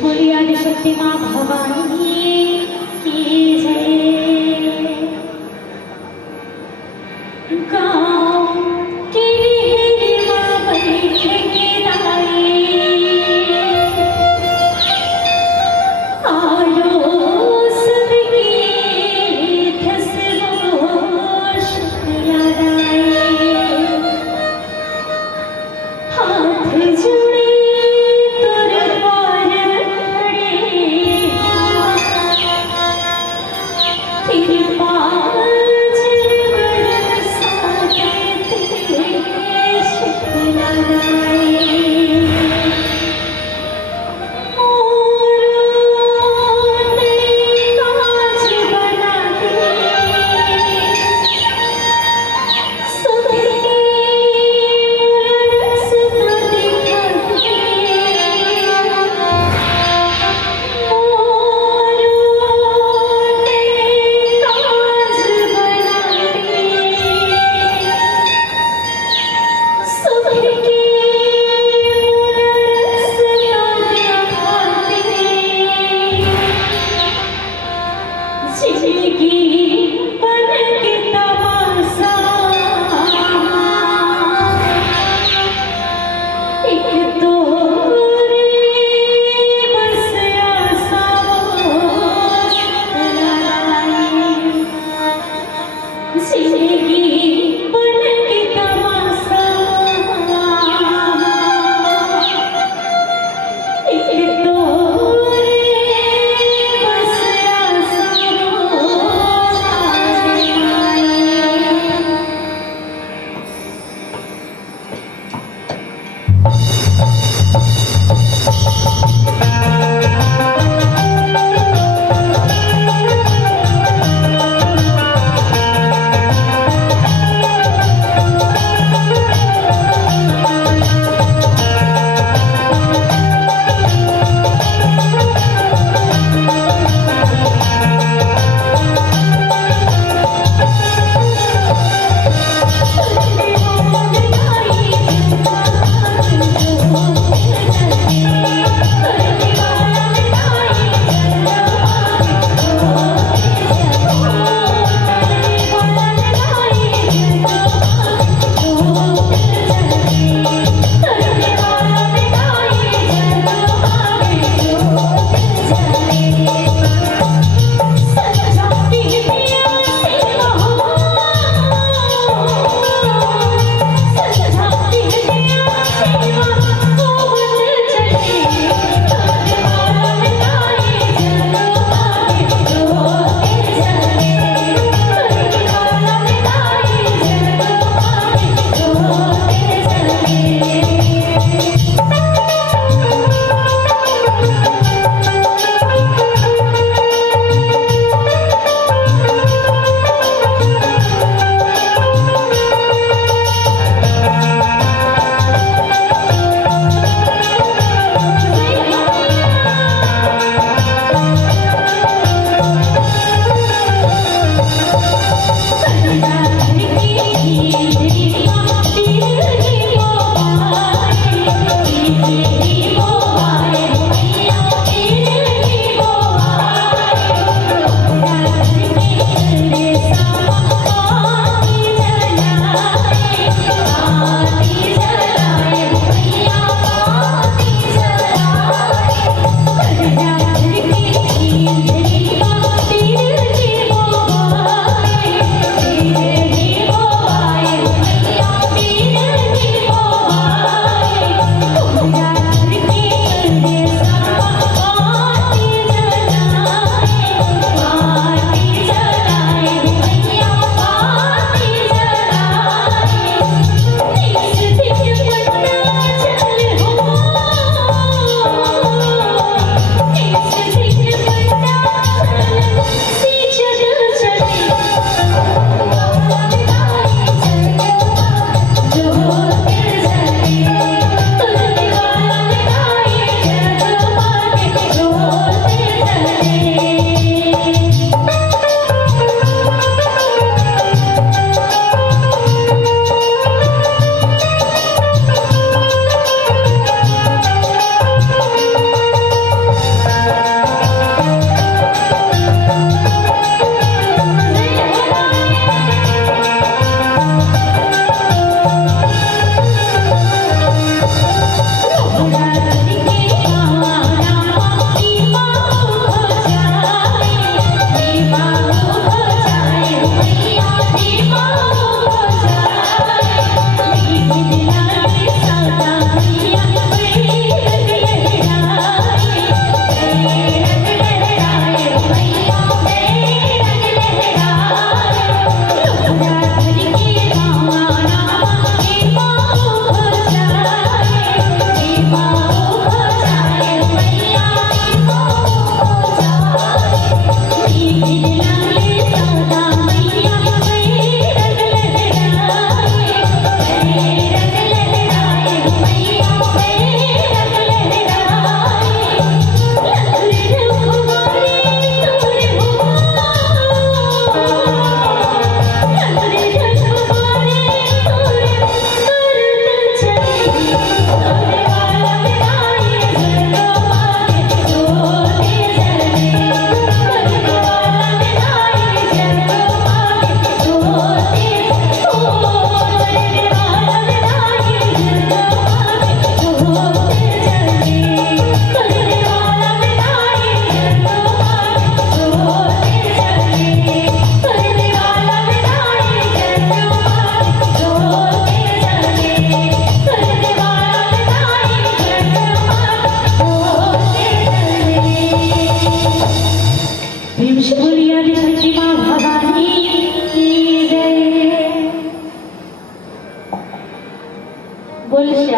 बोली आदि शक्ति माँ भवानी की जय। गाँव की हेरी माँ बैठे के दाई, आयो सबकी धस होश याद आए। हाथ जुड़े तुर पार खड़े,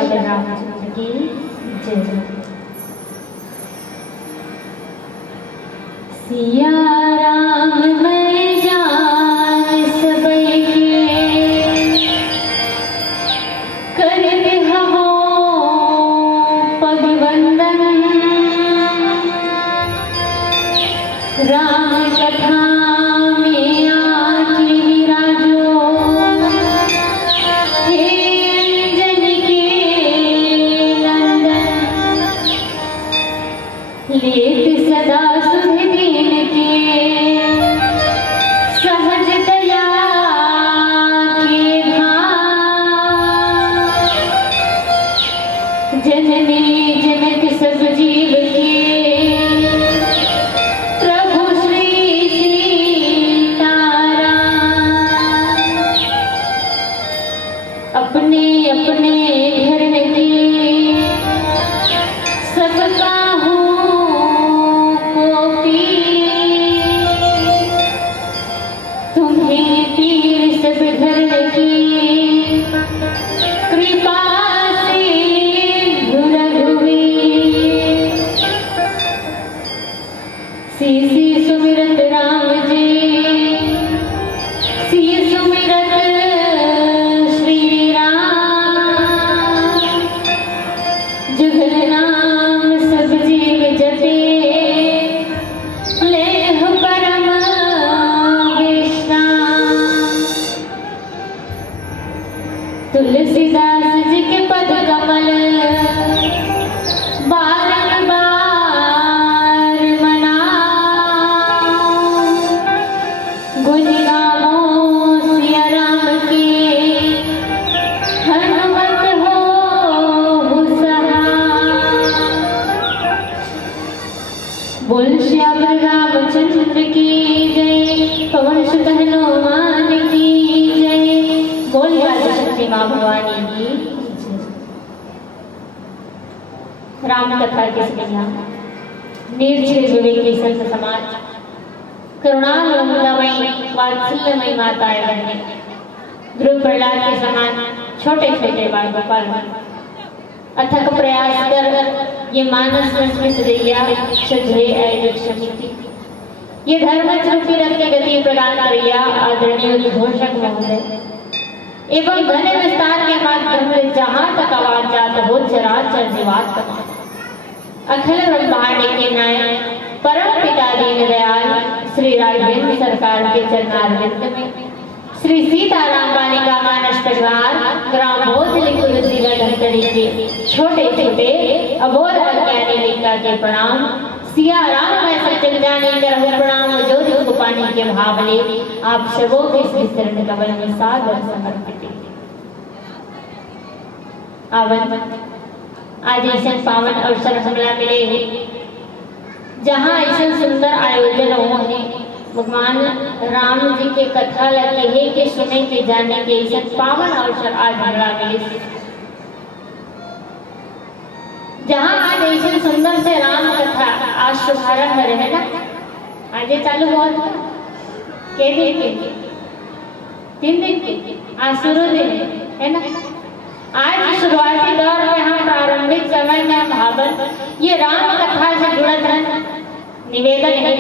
श्याम रामचंद्र की जय। सिया राम मैं जान सबके करते हो पगवंदन, राम कथा में आके विराजो, हे अंजन के नंदन, लेत सदा सुध दीन के सहज दया के भाव, जननी जनक सब जीव के प्रभु श्री सीताराम, अपने अपने घर के सबका तुम्हें पीर सब धरण की कृपा से रघुवीर, सीसी सुमिरत राम जी, सी सुमिरत श्री राम, जुगल नाम सब जीव जपे, तुलसीदास जी के पद कमल बारंबार मनाओ, गुण गाओ सिया राम के, हनुमत हो सहाय, बोल श्याम रामचंद्र की जय, पवन सुत हनुमान की जय, बोल शक्ति माँ भवानी की। राम कथा के सैया निर्जय विवेकी संत समाज, करुणामयी वात्सल्यमयी माताएं बहनें, ध्रुव प्रहलाद के समान छोटे छोटे बाल गोपाल अथक प्रयास कर ये मानस संस्कृत दैया सजरे आयोजक समिति, ये धर्म रूपी रथ के गति प्रदान करिया आदरणीय उद्घोषक महोदय एवं घने विस्तार के माध्यम से जहां तक आवाज जात हो चराचर जीवात तक अखिल ब्रह्मांड के नायक परम पिता दीन दयाल श्री राघवेंद्र सरकार के चरणारविंद में श्री सीताराम बालिका मानस परिवार ग्राम बोधलिपुर जिला धनकड़ी के छोटे छोटे अबोध अज्ञानी लड़का के प्रणाम, सिया राम में सचल जाने कर प्रणाम जो जो पानी के भावले आप सबों के इस चरण कमल में सादर समर्पित। आवन आज ऐसा पावन अवसर हमला मिले हैं जहाँ ऐसा सुंदर आयोजन हुआ है, भगवान राम जी के कथा लगे है कि सुने के जाने के ऐसा पावन अवसर आज हमला मिले, जहाँ आज ऐसे सुंदर से राम कथा आज शुभारंभ है ना, आगे चालू हुआ के दिन के 3 दिन के आज शुरू दिन है ना। आज शुरुआती दौर में हम प्रारंभिक समय में हम भावन ये राम कथा से जुड़ा धन निवेदन है,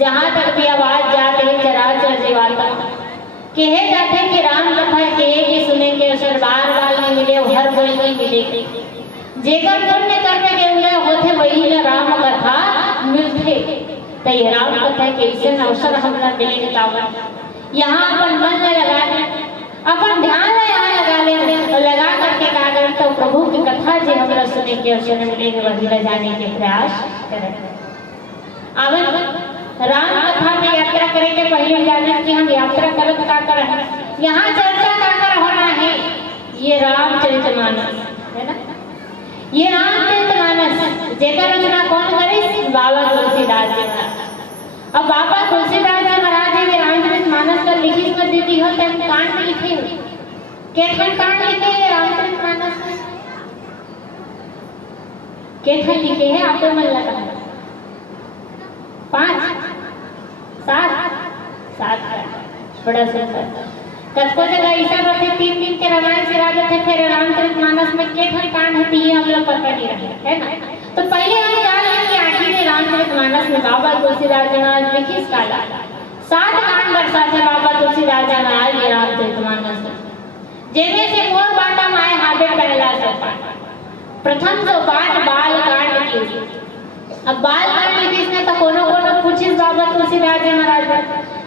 जहाँ तक भी आवाज जाते हैं चराचर जीवात्मा कहे जाते कि राम कथा कहे कि सुने के अवसर बार बार नहीं मिले, हर कोई नहीं मिले, जेकर पुण्य करने के उल्ले होते वही राम कथा मिलते, तो ये राम कथा के ऐसे अवसर हमरा मिले यहाँ अपन मन लगा ले, अपन ध्यान यहाँ लगा ले, लगा करके का करें तो प्रभु की कथा जो हमरा सुने के अवसर मिलेंगे वही जाने के प्रयास करें। आवन राम कथा में यात्रा करें के पहले जाने की हम यात्रा करत का करें, यहाँ चर्चा का कर होना है ये रामचरितमानस है ना, ये रामचरितमानस जेकर रचना कौन करे, बाबा तुलसीदास जी महाराज। अब बाबा तुलसीदास जी महाराज जी ने रामचरितमानस का लिखित में दीदी हो तब कांड लिखे हुए केठन कांड लिखे हैं रामचरितमानस में, केठन लिखे हैं आपको मन लगा 5 7 बड़ा सुंदर कतको जगह ऐसा रहते 3 दिन के रामायण से राजा थे, फिर रामचरितमानस में केठन कांड होती है हम लोग पता नहीं रहे, है ना। तो पहले हम जान लें कि आखिर में रामचरितमानस में बाबा तुलसीदास महाराज ने किस काला 7 कांड बरसाते बाबा तुलसीदास महाराज ये रामचरितमानस जिनमें से मोर बाटा माए हाथे पहला सोपा प्रथम तो बात बाल कांड की। अब बाल कांड किसने तो कोनो पूछिस बाबा तुलसीदास महाराज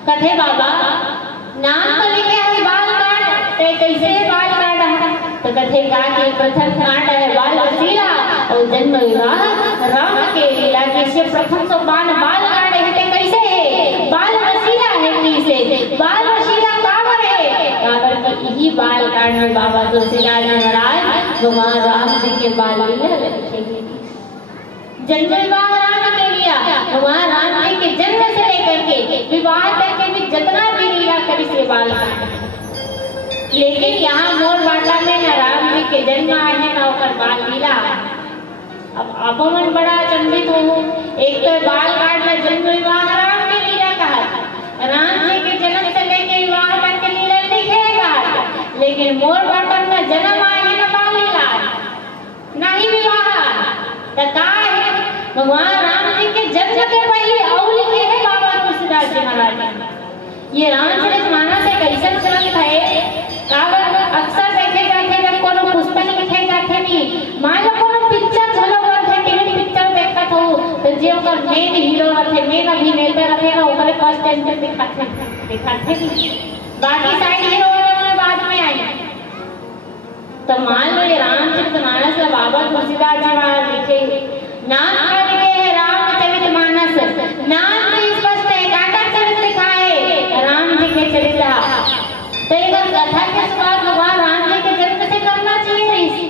कथे बाबा नाम तो लिखे है बाल कांड, ते कैसे बाल कांड है तो कथे का कि प्रथम कांड है बाल वसीला और जन्म विवाह राम के लीला के से प्रथम तो बाल कांड है ते कैसे है बाल वसीला है कैसे बाल वसीला काबर है काबर की यही बाल कांड में बाबा तुलसीदास महाराज भगवान राम जी के बाल लीला लिखेंगे। जन्म विवाह राम के लिया भगवान राम जी के जन्म से लेकर के विवाह तक के भी जितना भी लीला करी से बाल कांड। लेकिन यहाँ मोर बाटा में न राम जी के जन्म आए हैं न होकर बाल लीला। अब आप मन बड़ा अचंभित हो, एक तो बाल कांड में जन्म विवाह राम की लीला कहा, राम जी के जन्म से लेके विवाह तक की लीला लिखेगा, लेकिन मोर बाटा में जन्म आए हैं न बाल लीला नहीं विवाह तथा भगवान राम जी के जन्म के पहले और लिखे हैं बाबा तुलसीदास जी महाराज ने। ये रामचरितमानस एक ऐसा ग्रंथ है काबर अक्सर देखे जाते जब कोनो पुस्तक लिखे जाते नहीं मान लो कोनो पिक्चर चलो थे टीवी पिक्चर देखत हो तो जे ओकर मेन हीरो रहे मेन अभिनेता रहे ना ओकरे फर्स्ट टाइम पे दिखाते नहीं बाकी साइड हीरो में बाद में आई। तो मान लो ये रामचरितमानस का बाबा तुलसीदास जी महाराज लिखे नाम लिखे है रामचरितमानस, नाम भी स्पष्ट है काका चरित लिखा है राम जी के चरित्र। तो एक कथा के शुरुआत भगवान राम जी के जन्म से करना चाहिए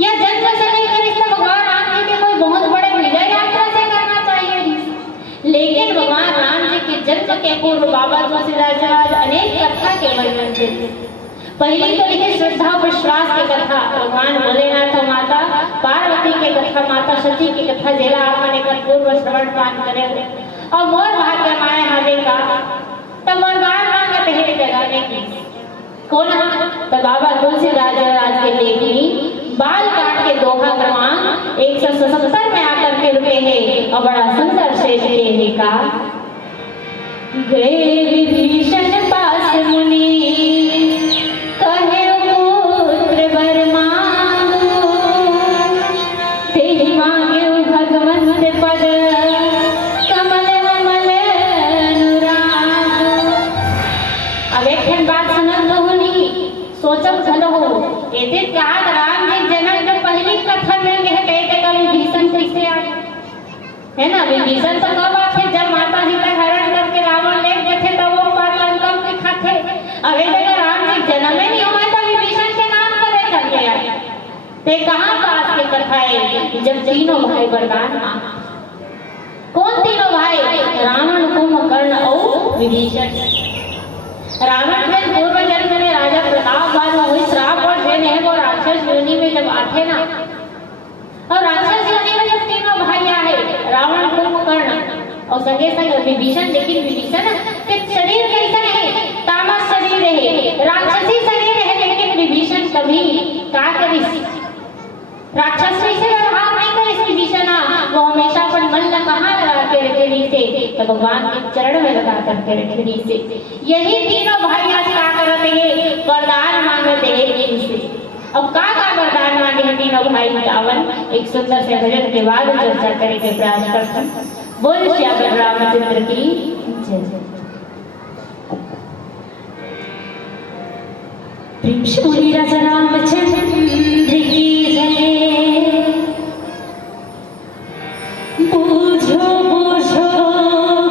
या जन्म से लेकर इसका भगवान राम जी के कोई बहुत बड़े विजय यात्रा से करना चाहिए। लेकिन भगवान राम जी के जन्म के पूर्व बाबा तुलसीदास महाराज अनेक कथा के वर्णन देते। पहली तो लिखे श्रद्धा विश्वास की कथा भगवान भोलेनाथ माता पार्वती के कथा माता सती की कथा जेला आपने कर पूर्व श्रवण पान करे और मोर भाग्य माए हाथे का तब वरदान मांगत है जगाने की कौन तो बाबा तुलसीदास महाराज के लेखनी बाल काट के दोहा क्रमांक 177 में आकर के रुके हैं और बड़ा सुंदर शेष कहने का गए विभीषण पास मुनि कहे पुत्र वर मांगो तेहि मांगे भगवंत पद कमल कमल अनुराग। अब एक बात सुनत होनी सोचब चलो हो एते कहा राम जी जनक जो पहली कथा में कह के कभी विभीषण कैसे आ है ना। विभीषण तो कब आते जब माता जी का हरण करके रावण ले गए थे तब वो पार लंका में खाते। अब एक राम जी जन्म में नहीं हुआ था विभीषण के नाम पर करके आए ते कहां बात की कथा है जब तीनों भाई वरदान मांगा। कौन तीनों भाई रावण कुंभकर्ण और विभीषण। रावण के पूर्व जन्म में राजा प्रताप बाद में हुई श्राप और देने है वो राक्षस योनि में जब आते ना और राक्षस योनि में जब तीनों भाई आए रावण कुंभकर्ण और संगे संग विभीषण। लेकिन विभीषण के शरीर कैसा है तामस शरीर है राक्षसी शरीर है। लेकिन विभीषण कभी का करी राक्षस से व्यवहार नहीं करे विभीषण वो हमेशा अपन मन ल कहां लगा के रखे नीचे तो भगवान के चरण में लगा करके रखे नीचे। यही तीनों भाई आज का करते हैं वरदान मांगते हैं इनसे। अब का वरदान मांगे हैं तीनों भाई रावण एक सुंदर से भजन के बाद चर्चा करेंगे प्रयास करते हैं। बोल श्री रामचंद्र की जय। प्रेम श्री राजा रामचंद्र की जय। बूझो बूझो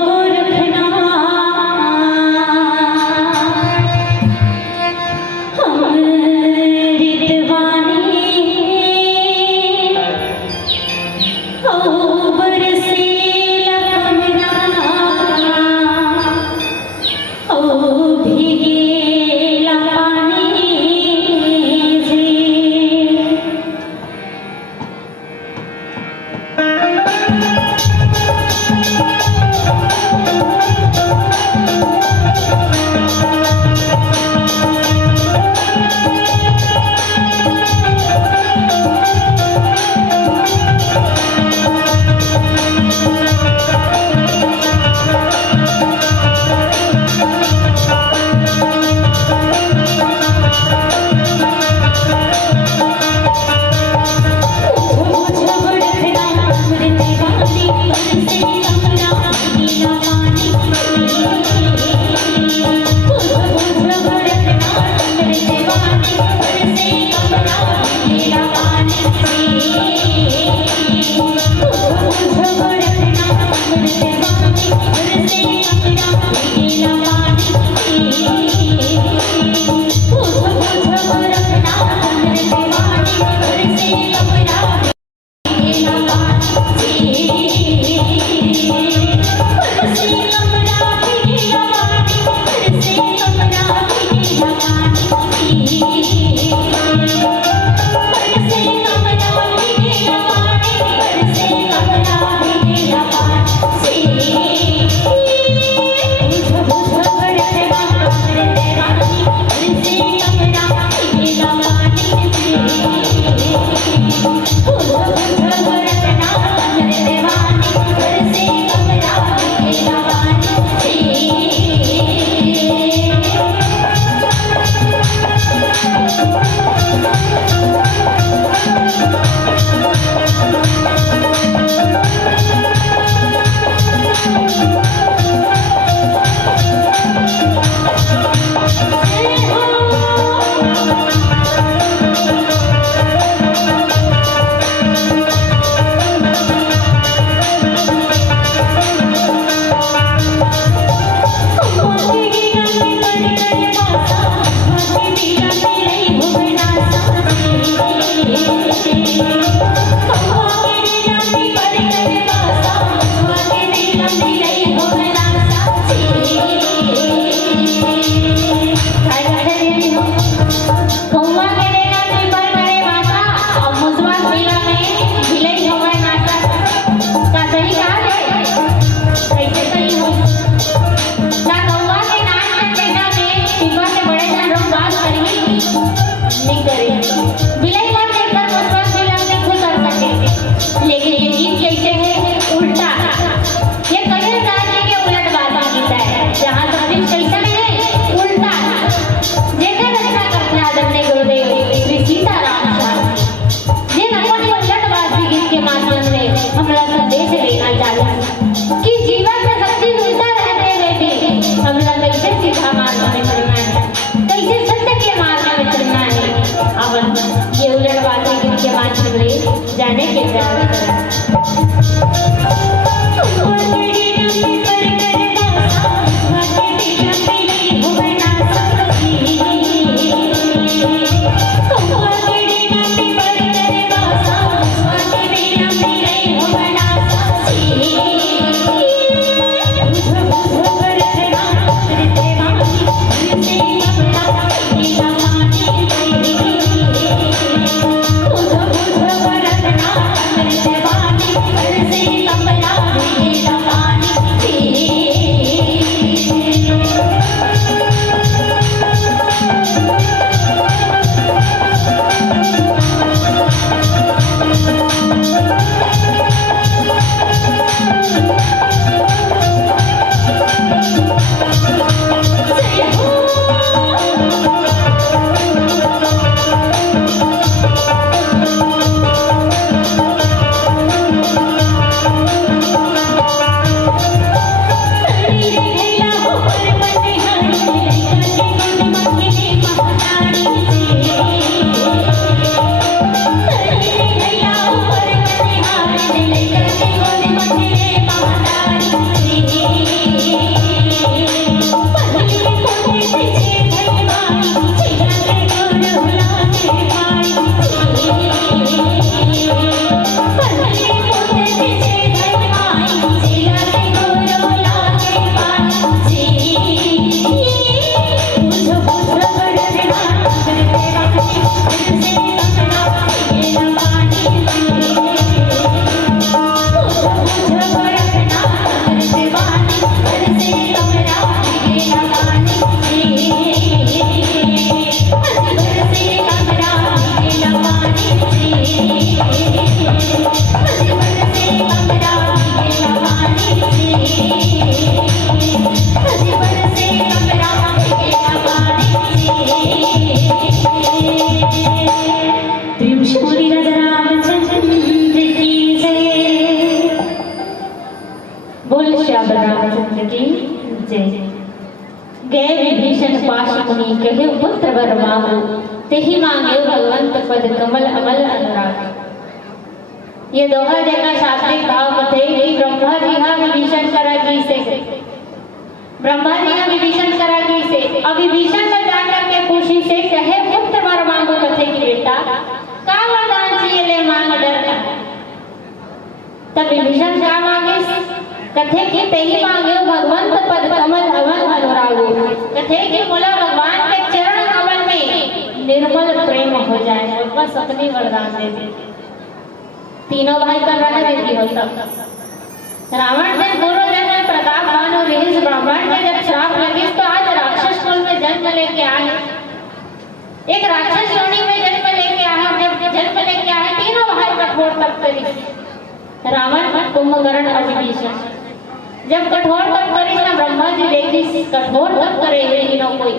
गोरखना अमृत वाणी ओ बरसे लखना ओ भीगे पानी जी बोल श्याम रामचंद्र की जय। गए विभीषण पाश मुनि कहे पुत्र वर मांगो, तेहि मांगे भगवंत पद कमल अमल अनुराग। ये दोहा जगह शास्त्रीय भाव कथे कि ब्रह्मा जी हा विभीषण करागी से, ब्रह्मा जी हा विभीषण करागी से, अब विभीषण ने जाकर के पूछी से कहे पुत्र वर मांगो, कथे की बेटा का वरदान चाहिए ले मांग डर का। तब विभीषण क्या मांगे, कथे की तेहि मांगे भगवंत पद कमल अमल अनुरागो। कथे की बोला भगवान के चरण कमल में निर्मल प्रेम हो जाए और बस अपनी वरदान दे दे। तीनों भाई कर रहा देती हो तब रावण ने पूर्व जन्म में प्रतापवान और इस ब्राह्मण ने जब श्राप लगी तो आज राक्षस कुल में जन्म लेके आए, एक राक्षस योनि में जन्म लेके आए। जब जन्म लेके आए तीनों भाई कठोर तप करी, रावण कुंभकर्ण और विभीषण। जब कठोर तप करी ना ब्रह्मा जी देखी कठोर तप करे ये तीनों कोई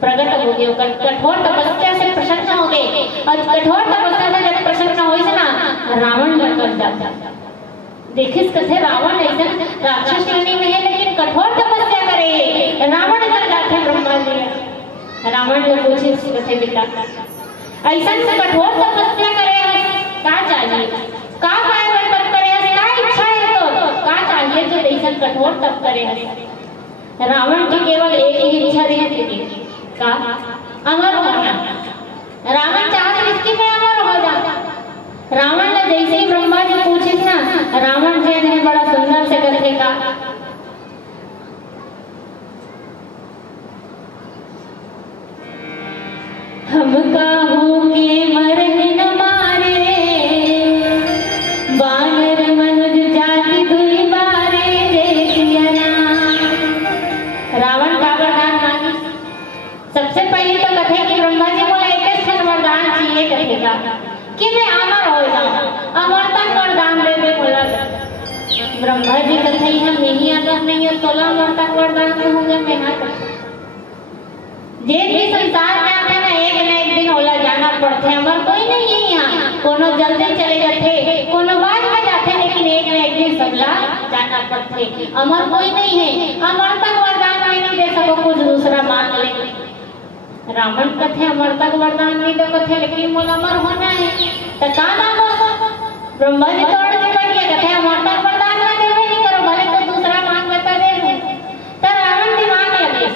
प्रकट हो गए, कठोर तपस्या से प्रसन्न हो गए। और कठोर तपस्या से जब प्रसन्न हुई से ना रावण कर जाता। देखिस कथे रावण ऐसे राक्षस योनि में है लेकिन कठोर तपस्या करे, रावण कर जाते ब्रह्मा जी। रावण ने पूछी कथे बेटा ऐसा से कठोर तपस्या करे का चाहिए, का पाए तप करे, का इच्छा है तो का चाहिए जो ऐसा कठोर तप करे। रावण की केवल एक ही इच्छा रहती थी, का अमर होना। रावण चाहता इसकी मैं अमर हो जाता। रावण ने जैसे ही ब्रह्मा जी पूछे ना रावण जी ने बड़ा सुंदर से कथे का हम काहू के मरह न मारे, वानर मनुज जाति दुई बारे जय सिया राम। रावण का वरदान मांगी। सबसे पहले तो कथे कि ब्रह्मा जी बोला एक वरदान चाहिए कहेगा कि मैं अमर हो जाऊं, अमरता वरदान दे दे बोला। ब्रह्मा जी कथे हम नहीं आता नहीं है 16 अमरता वरदान दूंगा मैं हाथ। जे भी संसार में आते ना एक दिन ओला जाना पड़ते, अमर कोई नहीं है यहाँ। कोनो जल्दी चले जाते, कोनो बाद में जाते, लेकिन एक न एक दिन सबला जाना पड़ते। अमर कोई नहीं है, अमरता वरदान मैं नहीं दे सको, कुछ दूसरा मांग ले। रावण कथे अमरता वरदान नहीं दे कथे लेकिन बोला अमर होना है तो का मांगो। ब्रह्मा जी तोड़ के बैठ गए कथे अमरता वरदान ना देवे नहीं करो, भले तो दूसरा मांग बता दे दूं। तो रावण दिमाग लगे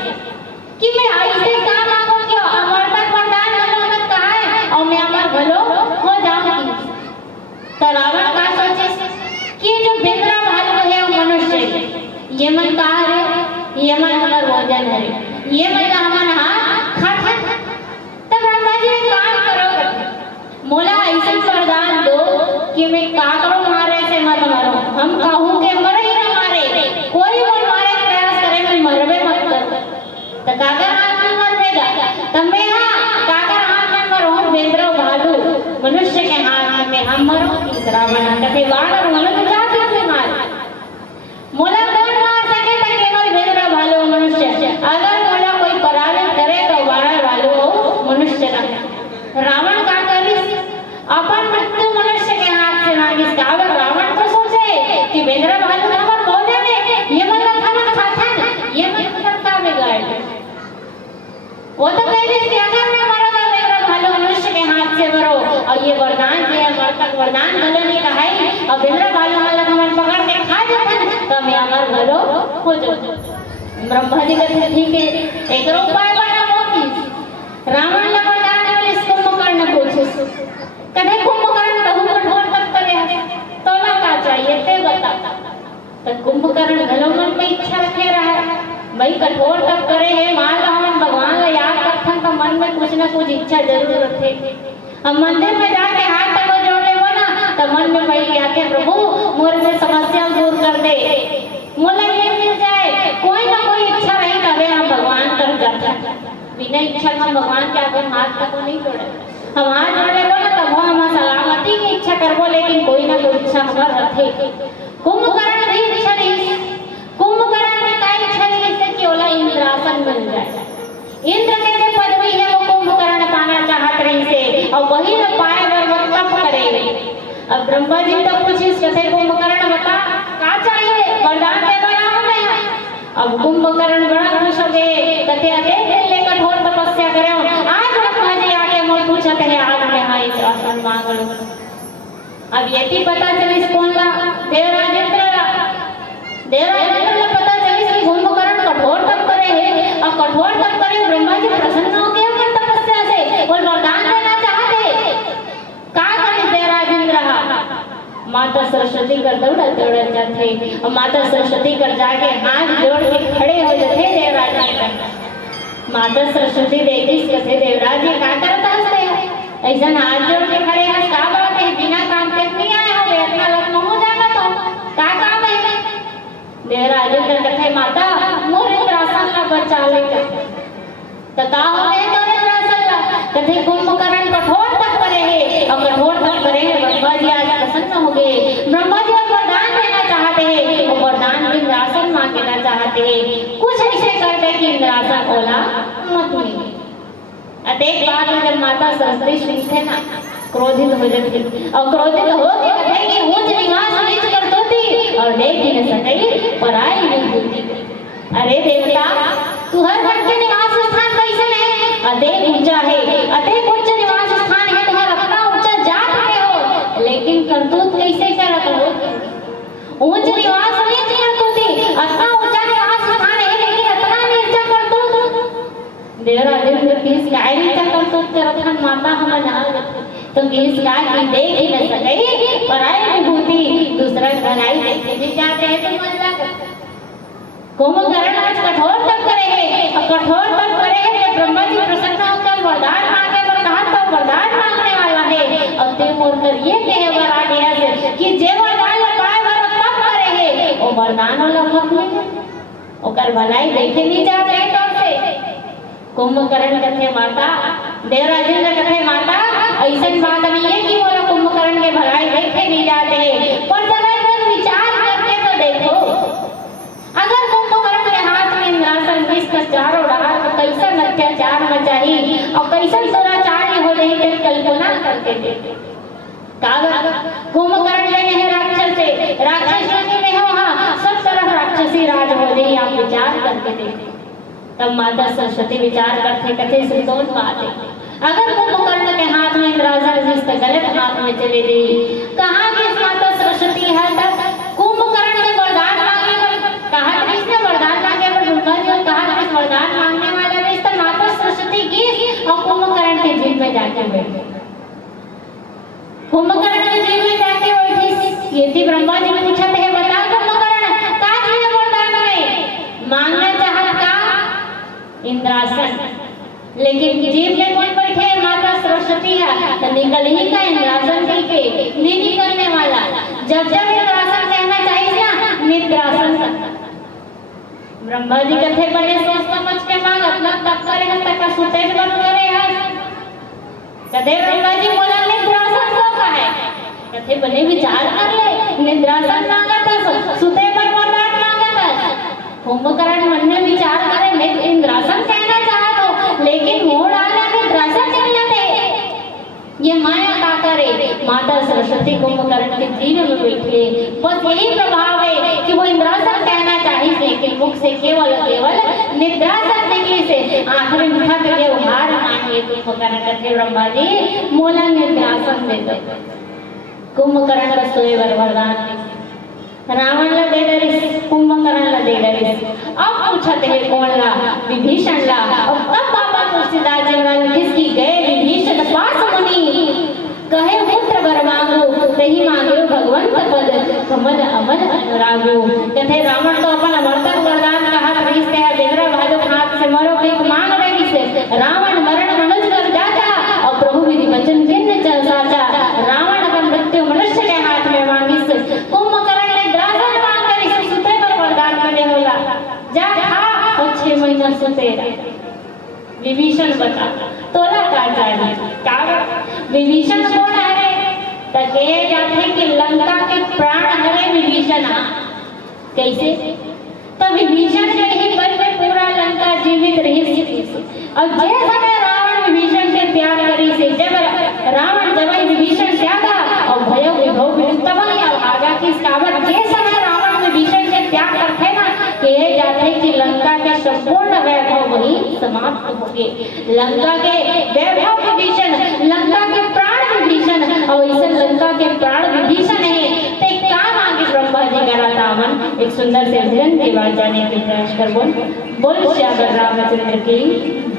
कि मैं ऐसे का मांगो क्यों, अमरता वरदान भलो तो कहा है और मैं अमर भलो हो जाऊंगी। तो रावण का सोचे कि जो बेदरा भालू है वो मनुष्य ये मन कहा है, ये मन हमार भोजन है, ये मन हमारा मोला ऐसा वरदान दो कि मैं काकरो मारे से मत मरो, हम कहूँ के मरे ही न मारे, कोई वो मारे प्रयास करे मैं मरबे मत कर। तो काकर हाथ में मरबेगा तो मैं काकर हाथ में मरो, बेंद्रो भालू मनुष्य के हाथ में हम मरो। रावण कथे वानर मनुष्य जाति में मार, मोला कौन मार सके तो केवल बेंद्रो भालू मनुष्य, अगर मोला कोई पराजित करे तो वानर भालू मनुष्य का। रावण का अपन मृत्यु मनुष्य के हाथ से मांगिस का। अगर रावण को सोचे कि बेंद्रा भालू हमर भोजन है, ये मन खाना खाता ना, ये मन करता बिगाड़ वो तो कह रही कि अगर मैं मरो तो बेंद्रा भालू मनुष्य के हाथ से मरो। और ये वरदान दिया मरतक वरदान भलो नहीं कहा है, और बेंद्रा भालू वाला हमर पकड़ के खा जाता तो मैं अमर भलो हो जाऊं। ब्रह्मा जी कहते ठीक है एक उपाय बना मोती। रावण ने वरदान वाले इसको मुकर्ण पूछे कथे कुंभकर्ण बहु कठोर तप करे तो ना का चाहिए ते बता। तो कुंभकर्ण घलो मन में इच्छा रखे रहा है भाई कठोर तप करे है, मान लो हम भगवान को याद करथन तो मन में कुछ ना कुछ इच्छा जरूर रखे। हम मंदिर में जाके हाथ तक जोड़े हो ना तो मन में वही आके प्रभु मोर से समस्या दूर कर दे, मोला ये मिल जाए, कोई ना कोई इच्छा रही तबे हम भगवान कर जाता। बिना इच्छा हम भगवान के आगे हाथ तक नहीं जोड़े, हम हाथ जोड़े बोला तब हम सलामती की इच्छा करबो, लेकिन कोई ना कोई इच्छा हमार रखे। कुंभकर्ण भी इच्छा नहीं, कुंभकर्ण में का इच्छा नहीं इससे कि ओला इंद्रासन मिल जाए। इंद्र के जो पदवी है वो कुंभकर्ण पाना चाहत रही से, और वही न पाए वो तप करे। अब ब्रह्मा जी तो पूछी कथे कुंभकर्ण बता का चाहिए वरदान अब कुंभकर्ण बड़ा खुश हो गए, कहते अरे ले कठोर तपस्या करे आज ब्रह्मा जी आके मोर पूछते है आज मैं हाँ इंद्रासन मांग लो। अब यदि पता चले कौन ला देवराजेंद्र पता चले कि कुंभकर्ण कठोर तप करे है और कठोर तप करे ब्रह्मा जी प्रसन्न हो गए अपनी तपस्या से और वरदान देना चाहते। का करे देवराजेंद्र माता सरस्वती कर दौड़ा जाते और माता सरस्वती कर जाके हाथ जोड़ के खड़े हो जाते देवराज। माता सरस्वती देखी कथे देवराज ये का करता है ऐसा हाथ जोड़ के खड़े हैं का बात है बिना काम के नहीं आए हो इतना लग्न हो जाना तो का काम है। देवराज कथे माता मोर इंद्रासन ला बचा ले तो का हो गए मोर इंद्रासन ला कथे कुंभकर्ण कठोर तप करे है और कठोर तप करे है ब्रह्मा जी आज प्रसन्न हो गए। ब्रह्मा जी वरदान देना चाहते हैं और वरदान इंद्रासन मांगना चाहते हैं। कुछ ऐसे कर दे कि इंद्रासन ओला मत मिले। एक बार जब माता सरस्वती सुनते ना क्रोधित हो जाती और क्रोधित हो के कहते कि ऊंच निवास नीच कर दोती और देख ही न सके पराई नहीं होती। अरे देवता तू हर घर के निवास स्थान कैसे है अधिक ऊंचा है अधिक उच्च निवास स्थान है तुम्हारा अपना ऊंचा जात है हो लेकिन करतूत कैसे करत हो ऊंच निवास नीच कर दोती अपना ऊंचा निवास स्थान है लेकिन इतना नीचा कर दो देवराजेंद्र किस काय नीचा कर दो करत माता हम ना तो किस काय की देख ही न सके पराई विभूति दूसरा घराई देखने भी जाते हैं तो मन लगा। कुंभकर्ण आज कठोर तप करे है और कठोर तप करे है जब ब्रह्मा जी प्रसन्न होकर वरदान मांगे पर कहा तो वरदान मांगने वाला है और ते मोर ये कहे वरदान है कि जे वरदान पाए वर तप करे है वो वरदान वाला मत मिले ओकर भलाई देखे नहीं जाते तो से। कुंभकर्ण कथे माता देवराजेंद्र कथे माता ऐसा बात नहीं है कि वो कुंभकर्ण के भलाई देखे नहीं जाते पर जरा एक बार विचार करके तो देखो अगर कुंभकर्ण के हाथ में इंद्रासन किसका चारों डाल तो कैसा अत्याचार मचाही और कैसा दुराचारी हो रही तेरी कल्पना करके देखे। कुंभकर्ण में है राक्षस में हो हाँ सब तरफ राक्षसी राज हो रही आप विचार करके देखे। तब माता सरस्वती विचार करते कथे से दोनों बात है अगर कुंभकर्ण के हाथ में इंद्रासन जिस गलत हाथ में चले गई कहाँ की माता सरस्वती है तब कुंभकर्ण ने वरदान मांगे कहा किसने वरदान मांगे पर ब्रह्मा जी कहा कि वरदान मांगने वाला ने तो माता सरस्वती की और कुंभकर्ण के जीव में जाके बैठे। कुंभकर्ण के जीव में जाके बैठी यदि ब्रह्मा जी पूछते हैं बता कुंभकर्ण का चीज वरदान में मांगना चाहत का इंद्रासन लेकिन जीव में कौन बैठे माता सरस्वती है तो निकल ही का इंद्रासन के नहीं निकलने वाला जब जब इंद्रासन कहना चाहिए ना निद्रासन ब्रह्मा जी कथे बने सोच समझ के मांग अपना तप करे हन तक सुते बन करे है कथे ब्रह्मा जी बोला निद्रासन को का है कथे बने विचार कर ले निद्रासन मांगा था सुते पर वरदान मांगा था। कुंभकर्ण मन में विचार करे मैं इंद्रासन कहना चाहता हूं लेकिन मोड़ आने इंद्रासन चल जाते ये माया का करे। माता सरस्वती कुंभकर्ण के जीव में बैठे बस यही प्रभाव है कि वो इंद्रासन कहना चाहिए लेकिन मुख से केवल निद्रासन निकली से आखिर में उठा के उहार मांगे कुंभकर्ण कहते ब्रह्मा जी मोला निद्रासन दे दो। कुंभकर्ण का सोए वरदान रावण ला दे डरिस कुंभकर्ण ला दे डरिस। अब पूछते हैं कौन ला विभीषण ला अब तब बाबा तुलसीदास जी महाराज किसकी गए विभीषण पास मुनि कहे पुत्र वर मांगो तही मांगे भगवंत पद कमल अमल अनुरागो। कहते रावण तो अपन अमरतक वरदान का हाथ रिश्ते है बेदरा भाजो हाथ से मरो के मांग रही से रावण मरण मनुज कर जाता और प्रभु विधि वचन जिन चल साचा रावण का मृत्यु मनुष्य के हाथ में मांगी से कुंभकर्ण जा खा और 6 महीना सुते विभीषण बता तोला का चाहिए का विभीषण कौन है तके जाते कि लंका के प्राण हरे विभीषण कैसे तो विभीषण के ही बल में पूरा लंका जीवित रही और जे समय रावण विभीषण से त्याग करी से जब रावण जब विभीषण त्यागा और भयो विभव तब आगा की कावत जे समय रावण विभीषण से त्याग करते ना के जाते कि संपूर्ण वैभव वही समाप्त हो गए। लंका के वैभव विभीषण, लंका के प्राण विभीषण, और इसे लंका के प्राण विभीषण है ते काम आगे ब्रह्मा जी का रावण एक सुंदर से भजन के बाद जाने के प्रयास कर बोल श्यावर रामचंद्र की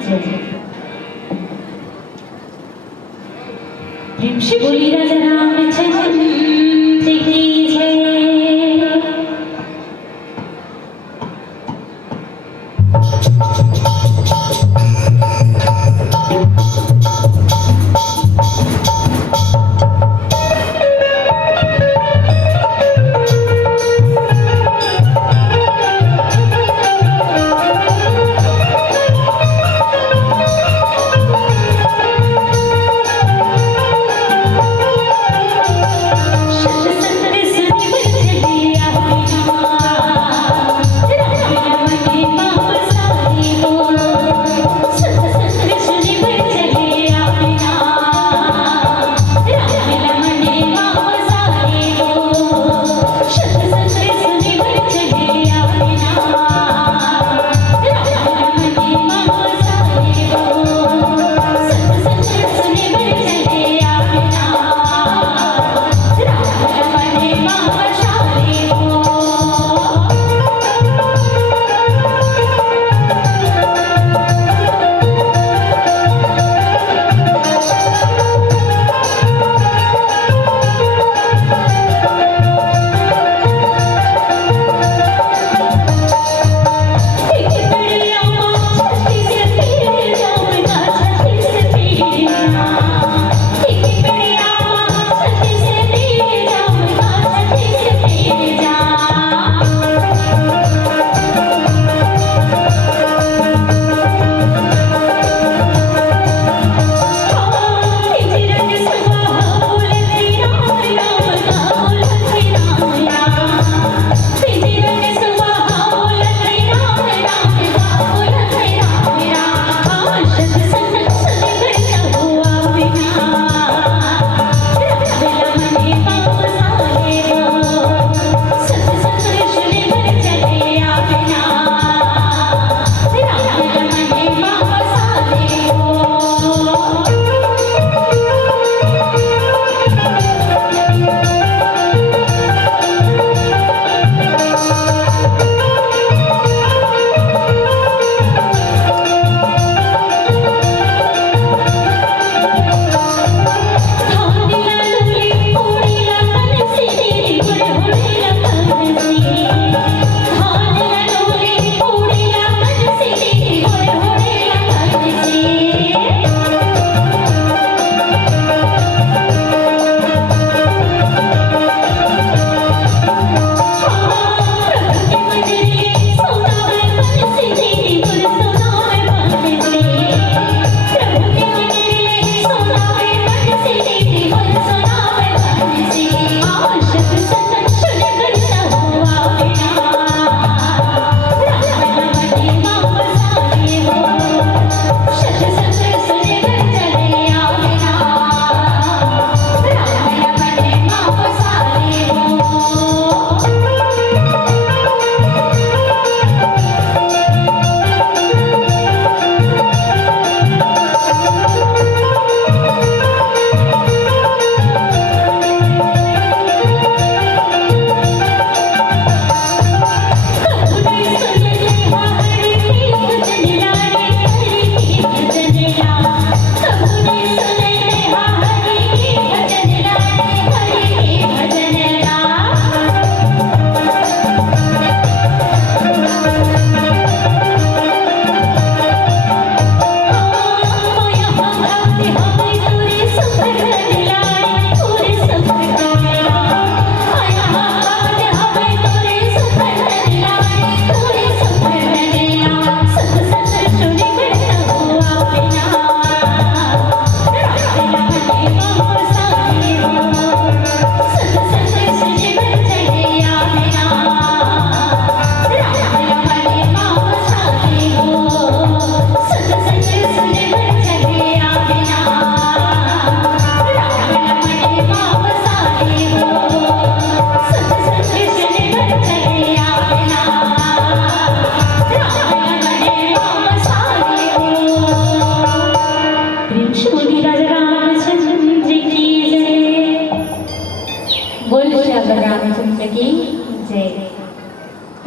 जय। प्रेम से बोली राजा रामचंद्र की जय। शत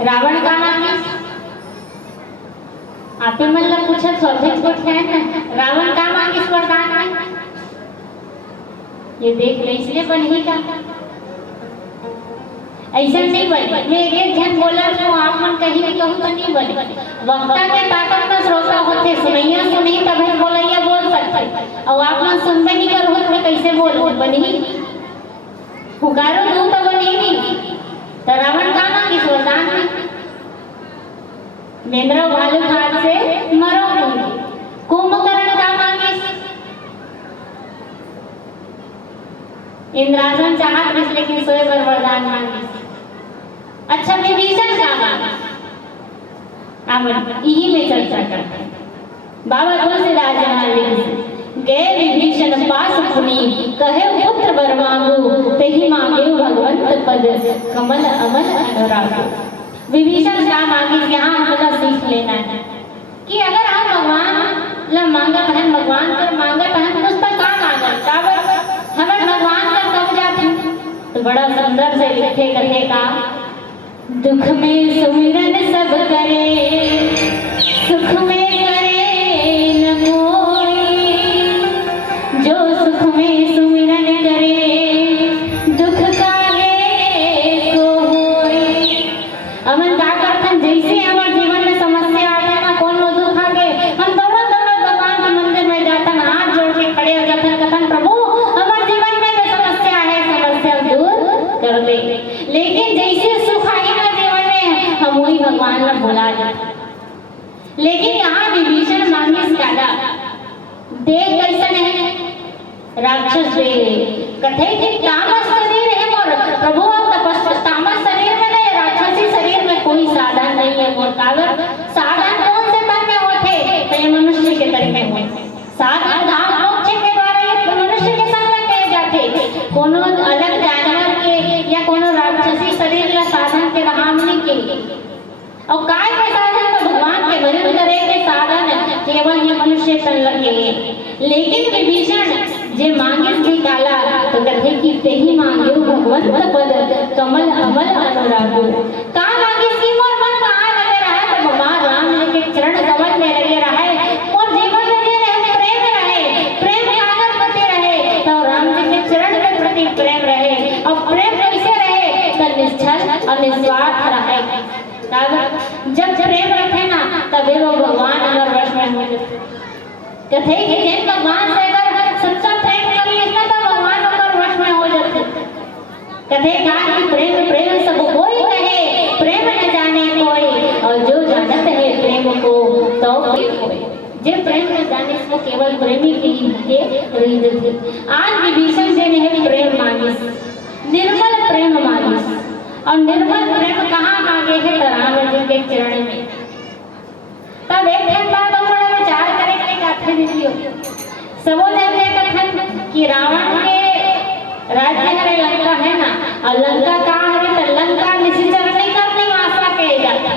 रावण का मांगिस आपे मतलब पूछा स्वाभिक को है ना रावण का मांगिस वरदान में ये देख ले इसलिए बन ही का ऐसा नहीं बने मैं एक जन बोला तो आप मन कहीं भी कहूं तो नहीं बने वक्ता के ताकत में श्रोता होते सुनैया सुनी तभी बोलैया बोल सकते और आप मन सुनबे नहीं करो तो कैसे बोल बनी पुकारो दूं तो बनी नहीं तो रावण का मांगिस वरदान में नेन्द्र भालू हाथ से मरो नहीं कुंभकर्ण का मांगिस इंद्रासन चाहत बस लेकिन सोए पर वरदान मांगिस अच्छा विभीषण का मांगिस यही में चर्चा करते हैं बाबा तुलसीदास जहाँ लिखे गए विभीषण पास पुनि कहे पुत्र वर मांगो तेहि मांगे भगवंत पद कमल अमल अनुराग विभीषण का मांगिस यहाँ हमला सीख लेना है कि अगर हम भगवान ला मांगत हैं भगवान कर मांगत हैं तो उसका का मांगत काबर हमें भगवान कर कब जाते तो बड़ा सुंदर से लिखे कथे का दुख में सुमिरन सब करे सुख में करे न कोई जो सुख में सुमिरन करे दुख काहे को होई अमन का करतन जैसे हमारे जीवन में समस्या आते हैं ना कौन वो दुख आगे हम दौड़ा दौड़ा भगवान के मंदिर में जाते हैं हाथ जोड़ के खड़े हो जाते हैं कथन प्रभु हमारे जीवन में जो समस्या है समस्या दूर कर दे लेकिन जैसे सुख आएगा जीवन में हम वही भगवान को भुला जाते लेकिन यहाँ विभीषण मांगिस काला देख कैसे नहीं राक्षस दे कथे कि तामस शरीर है और प्रभु तामस शरीर में नहीं राक्षसी शरीर में कोई साधन नहीं है और कावर साधन कौन से तन में होते तो ये मनुष्य के तन में होते साधन धाम मोक्ष के द्वारा ये मनुष्य के संग में कहे जाते कोनो अलग जानवर के या कोनो राक्षसी शरीर का साधन के राम नहीं के और काय के साधन तो भगवान के भजन करे के साधन केवल ये मनुष्य तन लगे लेकिन विभीषण जे मांगिस भी काला तो कथे की तेहि मांगे भगवंत पद कमल अमल अनुराग का मांगिस की मोर मन कहां लगे रहा तो भगवान राम के चरण कमल में लगे रहा है और जीवन में रहे प्रेम सागर करते रहे तो राम जी के चरण के प्रति प्रेम रहे और प्रेम कैसे रहे तो निश्चल और निस्वार्थ रहे जब प्रेम रखे ना तभी वो भगवान अगर वश में हो कथे कि जिन भगवान से अगर सच्चा प्रेम करिए तो भगवान अगर वश में हो जाते कथे कहा कि प्रेम प्रेम सब कोई कहे प्रेम न जाने कोई और जो जानत है प्रेम को तो कोई जे प्रेम न जाने इसको केवल प्रेमी के ही रही देते आज विभीषण से ने प्रेम मांगिस निर्मल प्रेम मांगिस और निर्मल प्रेम कहाँ मांगे है राम जी के चरण में तब एक दिन बाद बड़ा विचार करे के कथे दिलियो सबो ने कथन कि रावण के राज्य है लंका है ना और लंका कहाँ है तो लंका निश्चर नहीं करने आशा कहे जाता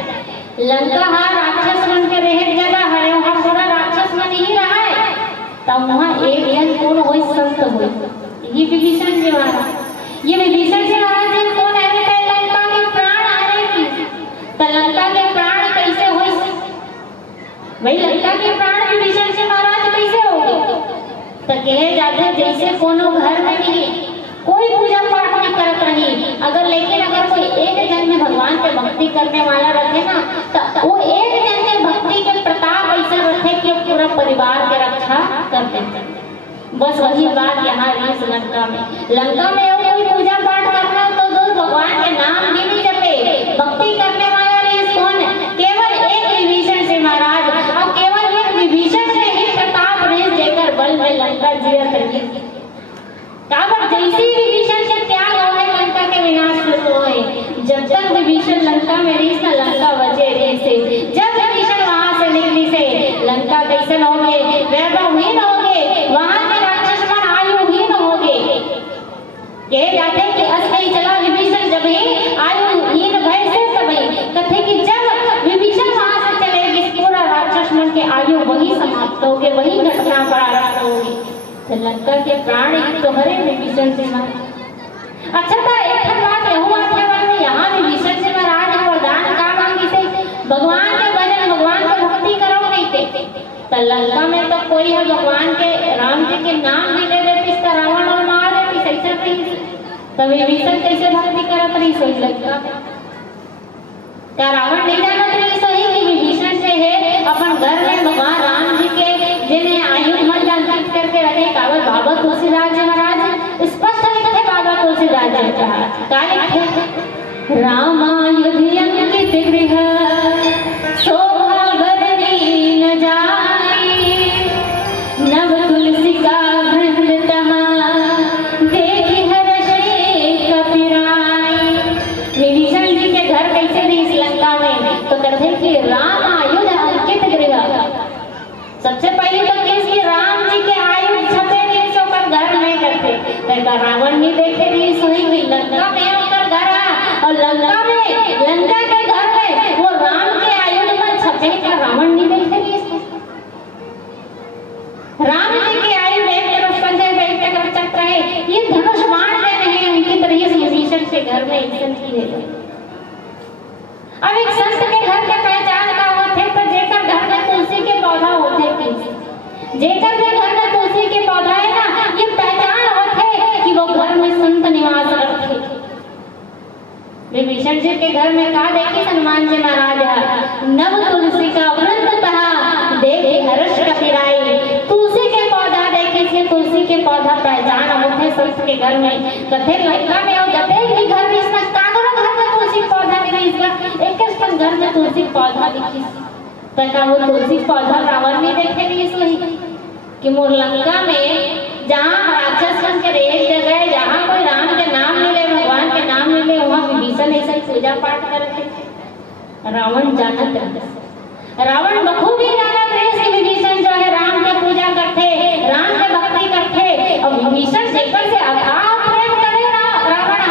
लंका हा राक्षस मन के रहे जगह है वहाँ पूरा राक्षस मन ही रहा है तब वहाँ एक जन कौन होई संत होई ये विभीषण जी महाराज ये विभीषण जी महाराज कौन है लंका के प्राण हरे की तो लंका के प्राण कैसे होई भाई लंका के प्राण विभीषण से महाराज कैसे होंगे तो कहे जाते जैसे कोनो घर में नहीं कोई पूजा पाठ नहीं करत रही अगर लेकिन अगर कोई एक जन में भगवान के भक्ति करने वाला रहे ना तो वो एक जन के भक्ति के प्रताप ऐसा रखे कि पूरा परिवार के रक्षा कर देते बस वही बात यहाँ इस लंका में कोई पूजा पाठ करना तो दो भगवान के नाम भी नहीं जपे भक्ति करने वाला रीस कौन केवल एक विभीषण से महाराज और केवल एक विभीषण से ही प्रताप रीस देकर बल में लंका जीत रही काबर जैसे विभीषण के त्याग हो गए लंका के विनाश हो गए जब तक विभीषण लंका में रीस ना लंका बचे रीस से जब विभीषण वहां से निकली से लंका कैसन हो गए वैभवहीन हो गए वहां के राक्षस मन आयुहीन हो गए कहे जाते कि असली चला विभीषण जब ही आयुहीन भय से सभी कथे कि जब विभीषण वहां से चले पूरा राक्षस मन के आयु वही समाप्त हो गए वही घटना प्रारंभ होगी तो लंका के प्राण तो हरे विभीषण से अच्छा था एक बात यहूं आते यहाँ विभीषण से महाराज वरदान का भगवान के भजन भगवान के भक्ति करो नहीं थे। तो लंका में तो कोई है भगवान के राम जी के नाम भी ले लेते इसका रावण और मार देती सही रही। तब विभीषण कैसे भक्ति करत रही सोई लंका में? क्या रावण नहीं जानत रही सोई कि विभीषण से है अपन घर में भगवान राम जी के जिन्हें आयु मन अंकित करके रखे कावल बाबा तुलसीदास जी महाराज स्पष्ट लिखे बाबा तुलसीदास जी का रामायुधि अंकित गृह शोभा बरनी न जाए नव तुलसी का वृंद तहाँ देखी हर्षे कपिराए। विभीषण जी के घर कैसे दी इस लंका में? तो कहते कि रामायुध अंकित गृह। सबसे पहले तो किसी राम जी के आयुध छपे नहीं सो कर घर में करते। कहता रावण नहीं देखे नहीं सोई भी लंका में होकर घर आ और लंका के घर में वो राम के आयुध में छपे का रावण नहीं देखे नहीं इसको। राम जी के आयुध एक तरफ संजय एक तरफ चक्र है, ये धनुष बाण ले रहे हैं उनकी तरह विभीषण के घर में इंसान की है। अब एक संत के घर के पहचान का होते तो जेकर घर में तुलसी के पौधा होते जेकर भी घर में तुलसी के पौधा है ना ये पहचान होते कि वो घर में संत निवास करते। विभीषण जी के घर में कहा देखे हनुमान जी महाराज नव तुलसी का वृंद तहा देखे हर्ष कपिराई। तुलसी के पौधा देखे से तुलसी के पौधा पहचान होते संत के घर में। कथे लंका में और जते भी घर में इसका कागरो घर में तुलसी पौधा नहीं इसका एक घर में तुलसी पौधा दिखी। तका वो तुलसी पौधा रावण ने देखे नहीं इसलिए कि मोर लंका में जहाँ राक्षस के एक जगह जहाँ कोई राम के नाम ले ले भगवान के नाम ले ले वहाँ विभीषण ऐसा पूजा पाठ करते। रावण जानत रावण बखूबी जानत रहे से विभीषण जो है राम के पूजा करते राम के भक्ति करते और विभीषण जेकर से अथाह प्रेम करे रावण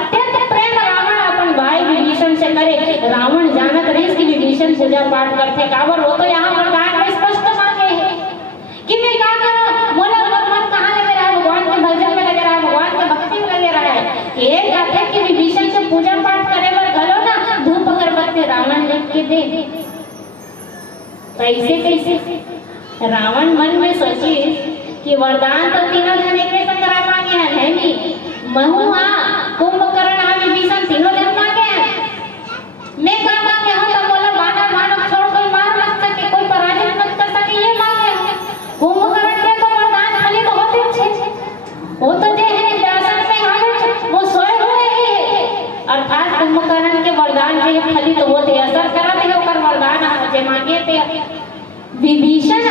अत्यंत प्रेम रावण अपन भाई विभीषण से करे। रावण जानत रहे कि विभीषण पूजा पाठ करते काबर वो तो यहाँ वरदान में स्पष्ट मांगे है कि मैं क्या करूं बोला भगवान कहाँ लगे रहा है भगवान के भजन में लगे रहा है भगवान के भक्ति में लगे रहा है। एक कहते कि विभीषण से पूजा पाठ करे बर घलो ना धूप अगरबत्ती रावण लिख के दे। कैसे कैसे रावण मन में सोची कि वरदान तो तीनों जन एक संग मांगे हैं है नहीं महुआ कुंभकर्ण विभीषण तीनों जन मांगे हैं। मैं क्या मांगे हूँ तो बोला बाना बानो छोड़ कोई मार मत सके कोई पराजित मत कर सके ये मांगे हैं। कुंभकर्ण के तो वरदान खाली बहुत अच्छे वो तो जे है व्यासन में हाजिर वो सोए हुए हैं अर्थात कुंभकर्ण के वरदान जे खाली तो वो ते असर करत है ओकर वरदान जे मांगे थे। विभीषण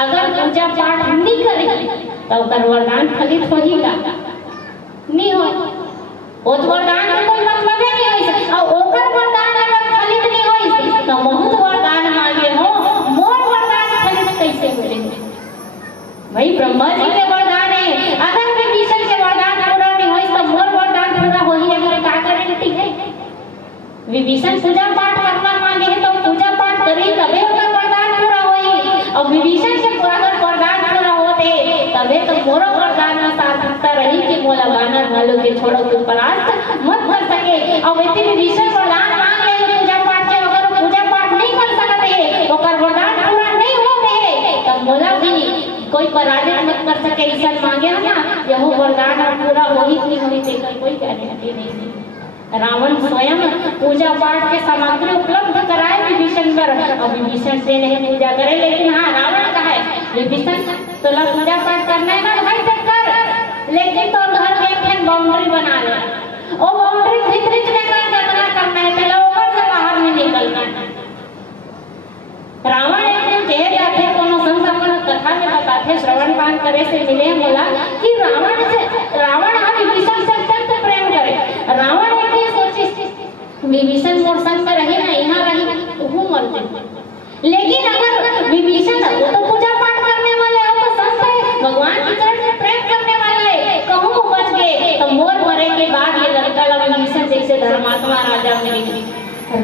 अगर पूजा पाठ नहीं करे तो ओकर वरदान फलित होइगा नहीं हो वो वरदान में कोई मतलब नहीं होई और ओकर वरदान अगर फलित नहीं होई तो बहुत वरदान मांगे हो मोर वरदान फलित कैसे होले? भाई ब्रह्मा जी के वरदान है अगर विभीषण के वरदान पूरा नहीं होई तो मोर वरदान पूरा होई अगर का गारंटी है? विभीषण पूजा पाठ करना मांगे है तो पूजा पाठ करी तबे ओकर वरदान पूरा होई और विभीषण के अगर वरदान पूरा होते तबे तो मोर वरदान में सार्थकता रही कि मोला बानर वालों के छोड़ो तुम परास्त मत कर सके और वैसे विभीषण वरदान मांग ले पूजा पाठ के अगर पूजा पाठ नहीं कर सकते ओकर वरदान पूरा नहीं होते तब मोला भी कोई पराजित मत कर सके ईश्वर मांगे ना यह वरदान पूरा होई नहीं होई तेकर कोई गारंटी नहीं। रावण स्वयं पूजा पाठ के सामग्री उपलब्ध कराए विभीषण पर और विभीषण से नहीं पूजा करे लेकिन हाँ रावण का है विभीषण तो पूजा पाठ करना है ना भाई तक कर लेकिन तो घर में एक बाउंड्री बना ले और बाउंड्री भीतर में करना है पहले ऊपर से बाहर नहीं निकलना है। रावण एक दिन कह जाते कोनो संत अपन कथा में बताते श्रवण पान करे से मिले बोला कि रावण विभीषण से अत्यंत प्रेम करे। रावण एक दिन सोची विभीषण मोर संग में रहे ना यहाँ रही तो हूँ मर जाए लेकिन अगर विभीषण वो तो पूजा पाठ करने वाले हो तो संत है भगवान की चरण में प्रेम करने वाला है कहूँ बच गए तो मोर मरे के बाद ये लड़का विभीषण जैसे धर्मात्मा राजा मिलेगी।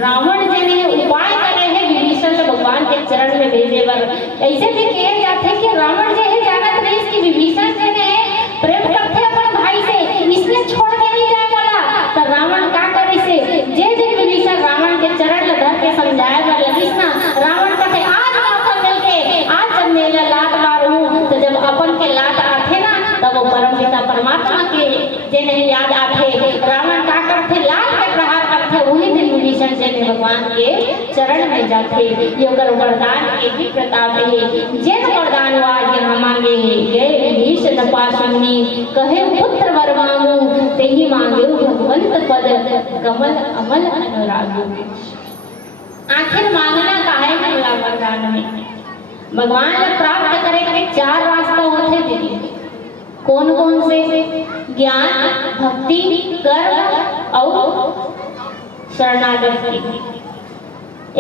रावण जी ने उपाय करे हैं विभीषण को भगवान के चरण में भेजे बर ऐसे भी कहे जाते कि रावण जी है जानत रही कि विभीषण जी ने प्रेम करते अपन भाई से इसलिए छोड़ के नहीं जाए बोला तो रावण का करे से जे दिन विभीषण रावण के चरण विभीषण जी ने भगवान के चरण में जाके योगर वरदान के भी प्रताप है। जिन वरदान आज यहाँ मांगे गए विभीषण पाशुनी कहे पुत्र वर मांगू ते ही मांगे भगवंत पद कमल अमल अनुराग। आखिर मांगना काहे मिला वरदान में? भगवान प्राप्त करेंगे 4 रास्ता होते दीदी। कौन कौन से? ज्ञान, भक्ति, कर्म और शरणागति।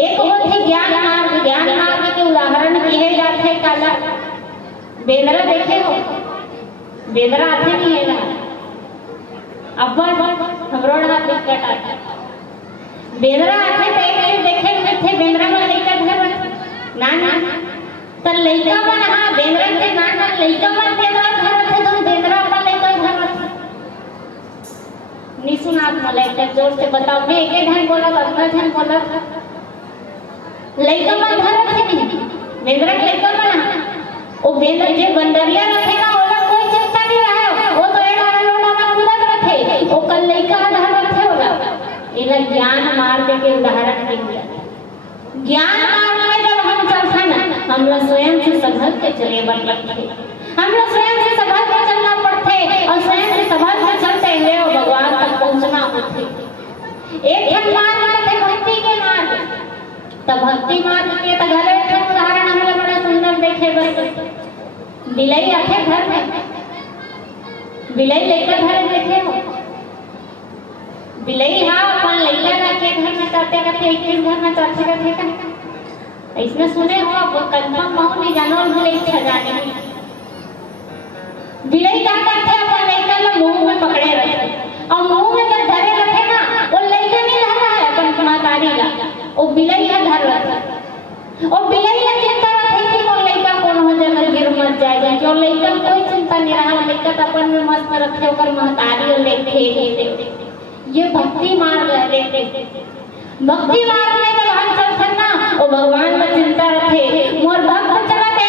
एक होते ज्ञान मार्ग। ज्ञान मार्ग के उदाहरण किए जाते काला बेंद्रा देखे हो? बेंद्रा आते नहीं है ना अब हमरो दिक्कत आता बेंद्रा आते तो एक चीज देखे थे बेंद्रा में लेकर घर ना ना तो लइका मन हां बेंद्रा के ना ना लइका मन बेंद्रा घर थे तो बेंद्रा पर लेकर घर नहीं सुना आप मला एक जोर से बताओ। मैं एक ढंग बोला अपना ढंग बोला लइका मन घर थे नहीं बेंद्रा के लइका मन ओ बेंद्रा जे बंदरिया रखे ना ओला कोई चिंता नहीं रहे वो तो एड़ा लोड़ा में कूदत रखे ओ कल लइका घर रखे होला। इला ज्ञान मार्ग के उदाहरण दिया। ज्ञान मार्ग में जब हम चलते ना हम लोग स्वयं से संभल के चले बन लगते हम लोग स्वयं से संभल के चलना पड़ते और स्वयं से संभल के चलते हुए भगवान तक पहुंचना होते। एक मार्ग है भक्ति के मार्ग। तब भक्ति मार्ग के तो घरे के उदाहरण हम लोग बड़ा सुंदर देखे बस बिलाई आके घर में बिलाई लेकर घर देखे हो बिलाई हाँ अपन लैला ना के घर में चाहते करते एक घर में चाहते करते का इसमें सुने हो अब कंफर्म हो नहीं जानो बिलाई इच्छा जाने बिलाई क्या करते अपन लैला लो मुंह में पकड़े रहते और मुंह में जब धरे रखे ना वो लैला नहीं रहता है अपन महतारी ला वो बिलाई है धर रहता और बिलाई ला चिंता रहती कि वो लैला कौन हो जाए गिर मत जाएगा क्यों लैला कोई चिंता नहीं रहा लैला तो अपन में मस्त रखे होकर महतारी और लेके ये भक्ति मार्ग है। भक्ति मार्ग में जब हम चलते ना वो भगवान में चिंता रखे मोर भक्त चलते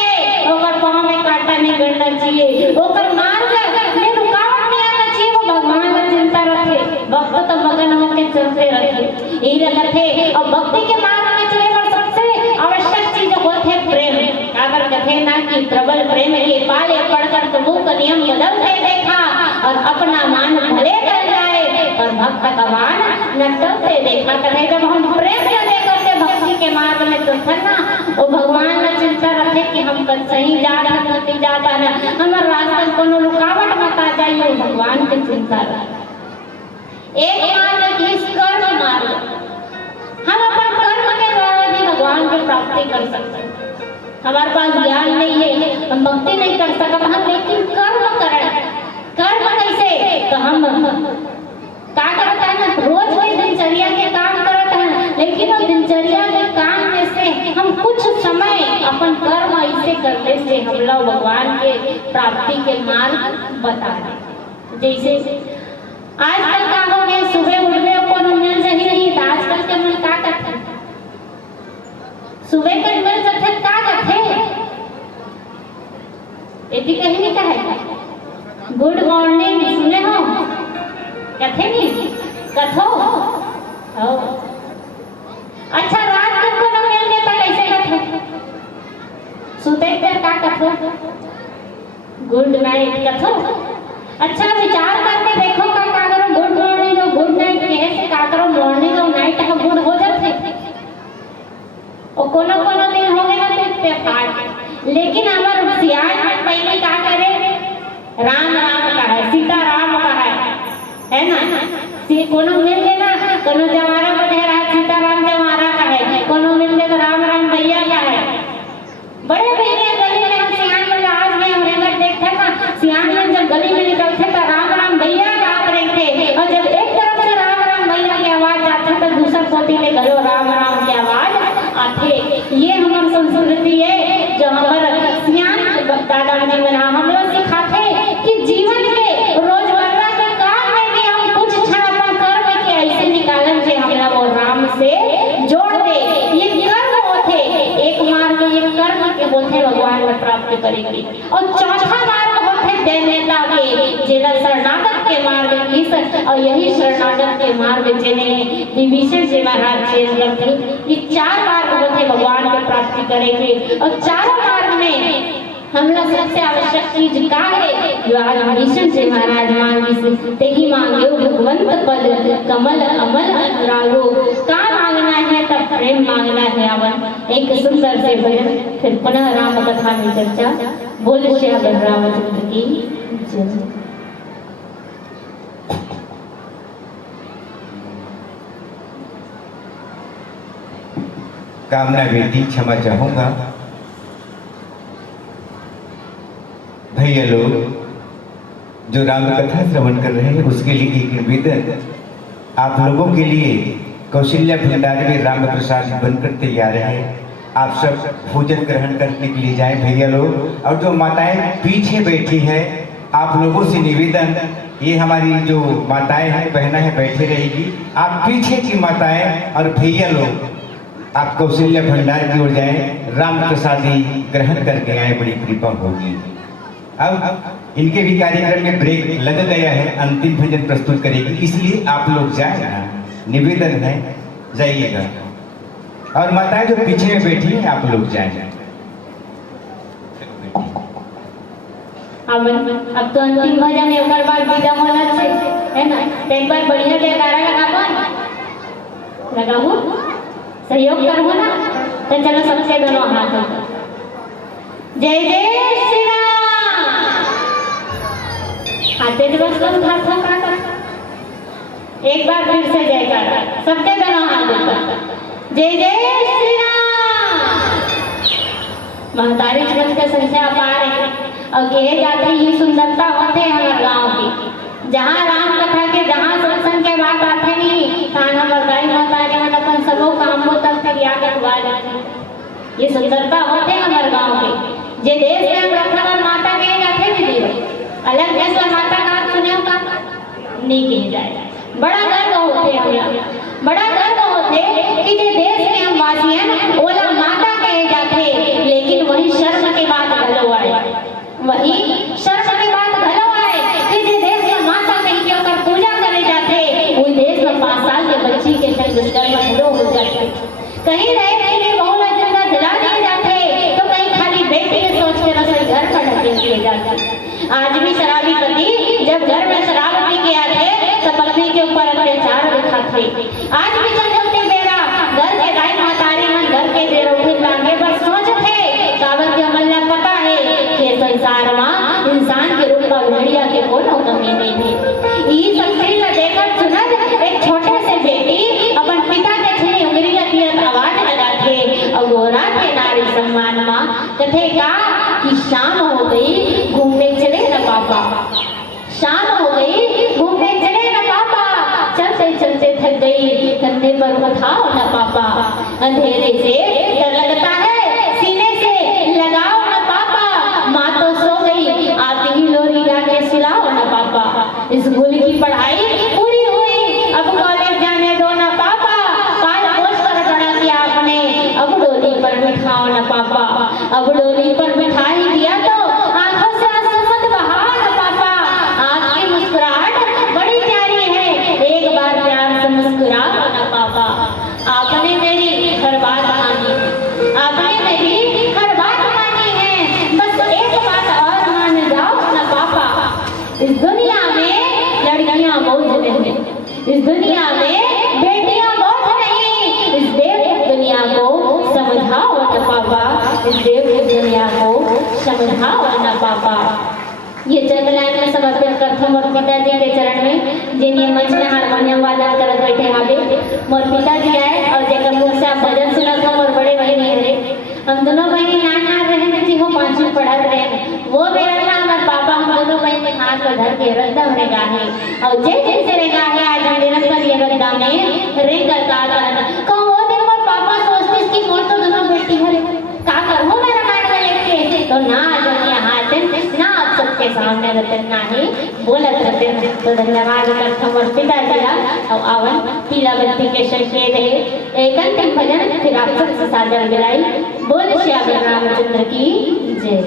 ओकर पांव में कांटा नहीं गड़ना चाहिए ओकर मार्ग में रुकावट नहीं आना चाहिए वो भगवान में चिंता रखे। भक्त तो मगन होकर चलते रखे यही रखे और भक्ति के मार्ग में चले पर सबसे आवश्यक चीज होते प्रेम। अगर कहे ना कि प्रबल प्रेम ये पाले पढ़कर प्रभु का नियम बदलते देखा और अपना मान भले कर जाए और भक्त का मान नटते देखा करे। जब हम प्रेम से लेकर के भक्ति के मार्ग में चलते ना वो भगवान में चिंता रखे कि हम कल सही जा रहे नहीं जा पा रहे हमारे रास्ते में कोनो रुकावट मत आ जाए वो भगवान की चिंता रहे। एक मार्ग है कर्म मार्ग। हम अपन कर्म के द्वारा भी भगवान की प्राप्ति कर सकते हैं। हमारे पास ज्ञान नहीं है हम भक्ति नहीं कर सकते हम लेकिन कर्म करें। कर्म कैसे तो हम क्या करता है ना रोज के दिनचर्या के काम करते हैं लेकिन वो दिनचर्या के काम में से हम कुछ समय अपन कर्म ऐसे करते से हम लोग भगवान के प्राप्ति के मार्ग बता रहे। जैसे आजकल का हो गया सुबह उठ गए कोनो मिल सही नहीं तो आजकल के मन क्या करते सुबह के मिल सकते क्या करते यदि कहीं नहीं कहे गुड मॉर्निंग सुने हो कथे नहीं कथो हो अच्छा रात को न मिल गए तो कैसे कथो सुते देर का कथो गुड नाइट कथो। अच्छा विचार करके देखो का करो गुड मॉर्निंग और गुड नाइट कैसे का करो मॉर्निंग और नाइट का गुड हो जाते और कोनो दिन हो गया तो पाठ लेकिन हमारे सियार पहले क्या करे राम राम का है सीता राम का है ना कोनो मिल गए ना कोनो जवारा बधेरा सीता राम जवारा का है कोनो मिल गए तो राम राम भैया का है। बड़े भैया गली में हम सियान में आज में हम रेंगर देखते ना सियान में जब गली में निकलते तो राम राम भैया गाते रहते और जब एक तरफ से राम राम भैया की आवाज आती तो दूसरा पोती में घरो राम राम की आवाज आते। ये हमारी संस्कृति है जो हमारे सियान दादा जी में हम लोग सिखाते कि जीवन के रोजमर्रा के काम में भी हम कुछ क्षण अपन कर्म के ऐसे निकालन से हम लोग राम से जोड़ दे। ये कर्म होते एक मार्ग ये कर्म के होते भगवान में प्राप्त करेंगे और चौथा मार्ग होते दैन्यता के जेला शरणागत के मार्ग की और यही शरणागत के मार्ग जिन्हें विभीषण जी महाराज चेंज करते। ये 4 मार्ग होते भगवान की प्राप्ति करेंगे और चारों मार्ग में हमला सबसे आवश्यक चीज का है जो आज विभीषण जी महाराज मांगी से तेही मांगे भगवंत पद कमल अमल अनुरागो। का मांगना है तब प्रेम मांगना है आवन। एक सुंदर से भजन फिर पुनः राम कथा में चर्चा। बोल श्री रामचंद्र की जय। कामना बेटी क्षमा चाहूंगा। भैया लोग जो राम कथा श्रवण कर रहे हैं उसके लिए एक निवेदन आप लोगों के लिए कौशल्या भंडार में राम प्रसाद बनकर तैयार है। आप सब भोजन ग्रहण करने के लिए जाएं भैया लोग। और जो माताएं पीछे बैठी हैं आप लोगों से निवेदन, ये हमारी जो माताएं हैं बहना है बैठे रहेगी। आप पीछे की माताएं और भैया लोग आप कौशल्या भंडार की ओर जाएं, राम प्रसादी ग्रहण करके आए, बड़ी कृपा होगी। अब इनके भी कार्यक्रम में ब्रेक लग गया है, अंतिम भजन प्रस्तुत करेगी, इसलिए आप लोग जाए ना, निवेदन है जाइएगा। और माताएं जो पीछे में बैठी हैं आप लोग जाए। अब तो अंतिम भजन है, उसके बाद विदा होना है ना। तो एक बार बढ़िया जयकारा लगाओ, सहयोग करो ना। तो चलो सबसे दोनों हाथ जय जय श्री राम। आते दिवस लोग हाथों का एक बार फिर से जयकारा, सबके दोनों हाथ ऊपर जय जय श्री राम। महतारी जीवन की संख्या अपार है और कहे जाते ही सुंदरता होते हैं हमारे गाँव की। जहाँ राम कथा के जहाँ सत्संग के बात आते नहीं खाना बरगाई महतारी मन अपन सबो काम हो तक तैयार करवा जाते। ये सुंदरता होते हैं हमारे गाँव के। जे देश में हम रखा माता कहे जाते दीदी अलग देश में माता का सुने का नहीं कही जाए। बड़ा गर्व होते हैं, बड़ा गर्व होते कि जे देश में हम वासी हैं ओला माता कहे जाते। लेकिन वही शर्म की बात घलो आए, वही शर्म की बात घलो आए कि जे देश में माता कही के ओकर पूजा करे जाते वही देश में 5 साल के बच्ची के संग दुष्कर्म घलो हो जाते। कहीं रहे बहुला जिंदा जला दिए जाते तो कहीं खाली बेटी के सोच के रसोई घर पर ढकेल दिए जाते। आज भी शराबी पति जब घर में शराब पी के आते तो पत्नी के ऊपर अत्याचार दिखाते। आज भी चलते बेरा घर के गाय महतारी मन घर के देर उठे लागे बस सोचते काबर के अमल पता है कि संसार में इंसान के रूप में भेड़िया के कोनो कमी नहीं है। ई संस्कृति का देखकर सुनत एक छोटे से बेटी अपन पिता के छेनी उंगली की आवाज लगाते और गोरा के नारी सम्मान में कथे का कि शाम हो गई घूमने चले न पापा, शाम हो गई घूमने चले न पापा, चलते चलते थक गई कंधे पर उठाओ न पापा, अंधेरे से डर लगता है सीने से लगाओ न पापा, माँ तो सो गई आती ही लोरी जाके सुलाओ न पापा, स्कूल की पढ़ाई पूरी हुई अब कॉलेज जाने दो न पापा, पाल पोस कर बड़ा किया आपने अब डोली पर बिठाओ न पापा, अब डोली पर बिठाई दिया तो आंखों से आंसू मत बहाओ न पापा, आपकी मुस्कुराहट बड़ी प्यारी है एक बार प्यार से मुस्कुराओ न पापा। आपने मेरी हर बात मानी, आपने मेरी हर बात मानी है, बस एक बात और मान जाओ न पापा। इस दुनिया में लड़कियां बोझ नहीं, इस दुनिया में बेटियां बोझ नहीं, इस देव की दुनिया को समझाओ न पापा, इस देव की दुनिया को समझाओ न पापा। ये चंद्रलाइन में समर्पित करते मोर पिताजी के चरण में जिन्हें मंच में हारमोनियम वादन करत बैठे हावे मोर पिताजी आए और जेकर मुख से आप भजन सुनत हो मोर बड़े बहन रहे। हम दोनों बहन यहाँ रहे थे वो 5वीं पढ़त रहे वो भी रहना हमारे पापा हम दोनों बहन के हाथ में धर के रद्दम रे गाहे और जैसे रे गाहे आज निरंतर ये रद्दा में रे करता कहूँ वो दिन मोर पापा सोचते कि मोर तो दोनों बेटी है का करूँ मैं रामायण में लेके तो ना यहाँ ना आप सबके सामने रतन नाही बोलत रतन। तो धन्यवाद करता मोर पिताजी और आवन पीला बत्ती के संकेत है एक अंतिम भजन फिर आप सबसे सादर विदाई। बोल श्री रामचंद्र की जय।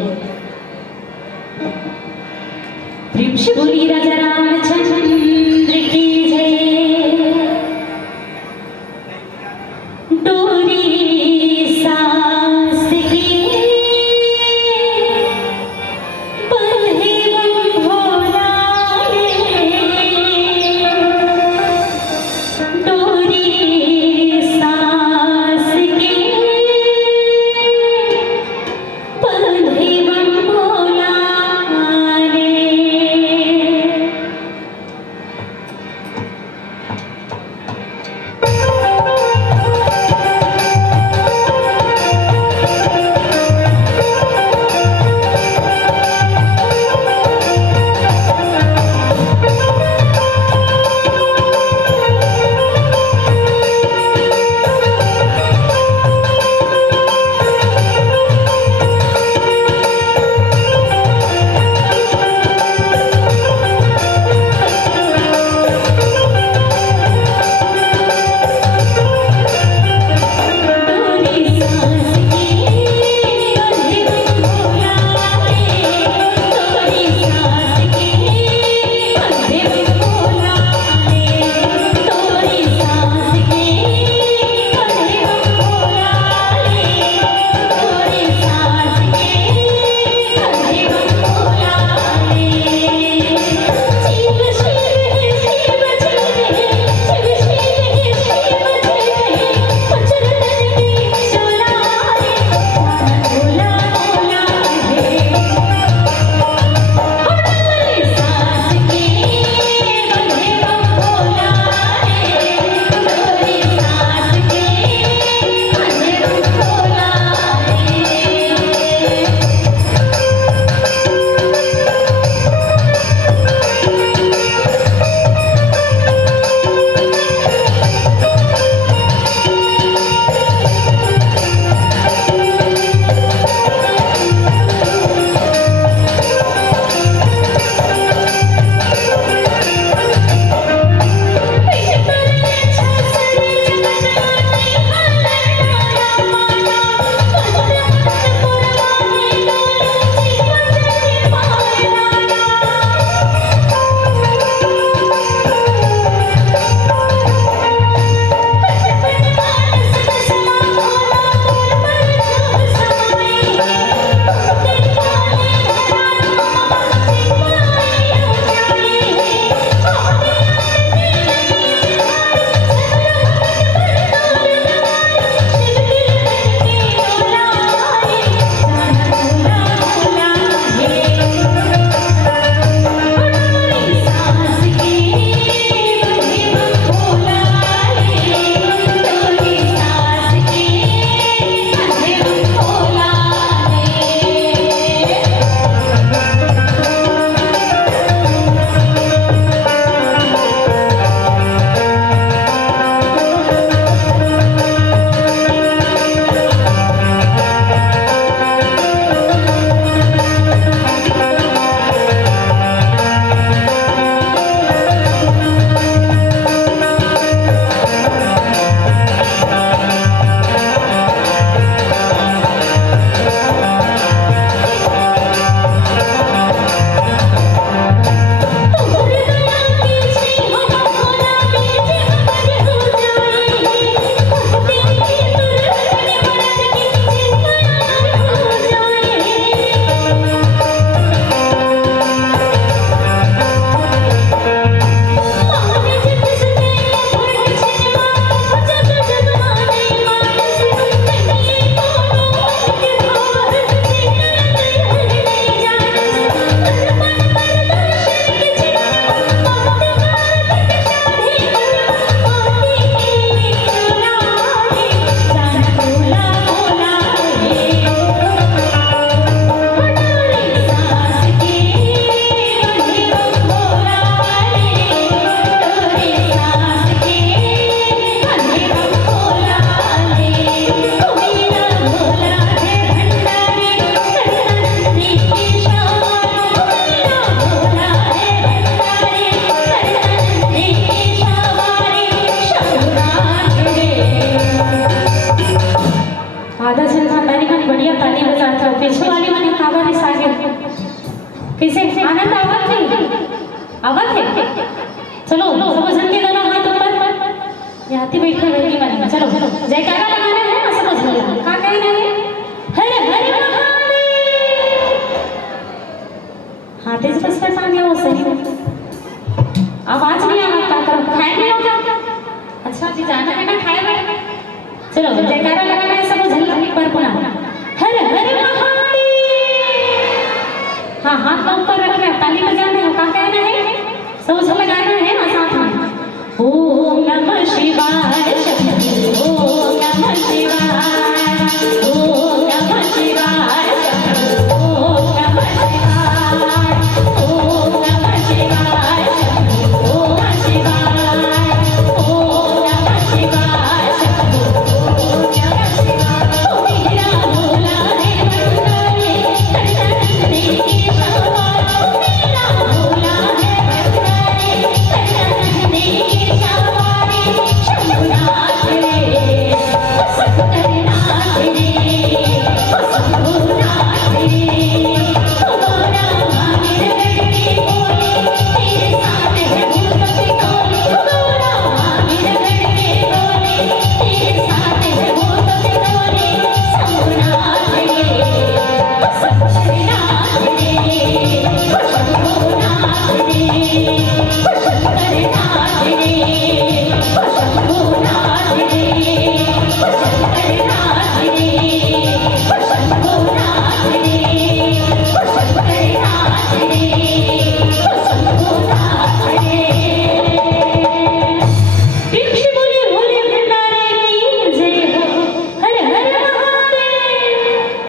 राजा रामचंद्र कैसे आनंद आवत है? आवत है? चलो समझन के दोनों हाथ ऊपर। यहाँ बैठे रहेगी मन चलो जयकारा लगाना है असं बसलेला का काही नाही हर हर महादेव हाँ तेज बस पर पानी हो सही आवाज नहीं आ रहा करो खाए नहीं होगा अच्छा जी जाना है ना खाए में चलो जयकारा लगाना है सब झलक एक बार पुनः हर हर महादेव हाँ हाथ ऊपर रखना ताली बजाना है का कहना है सब लगाना है ना साथ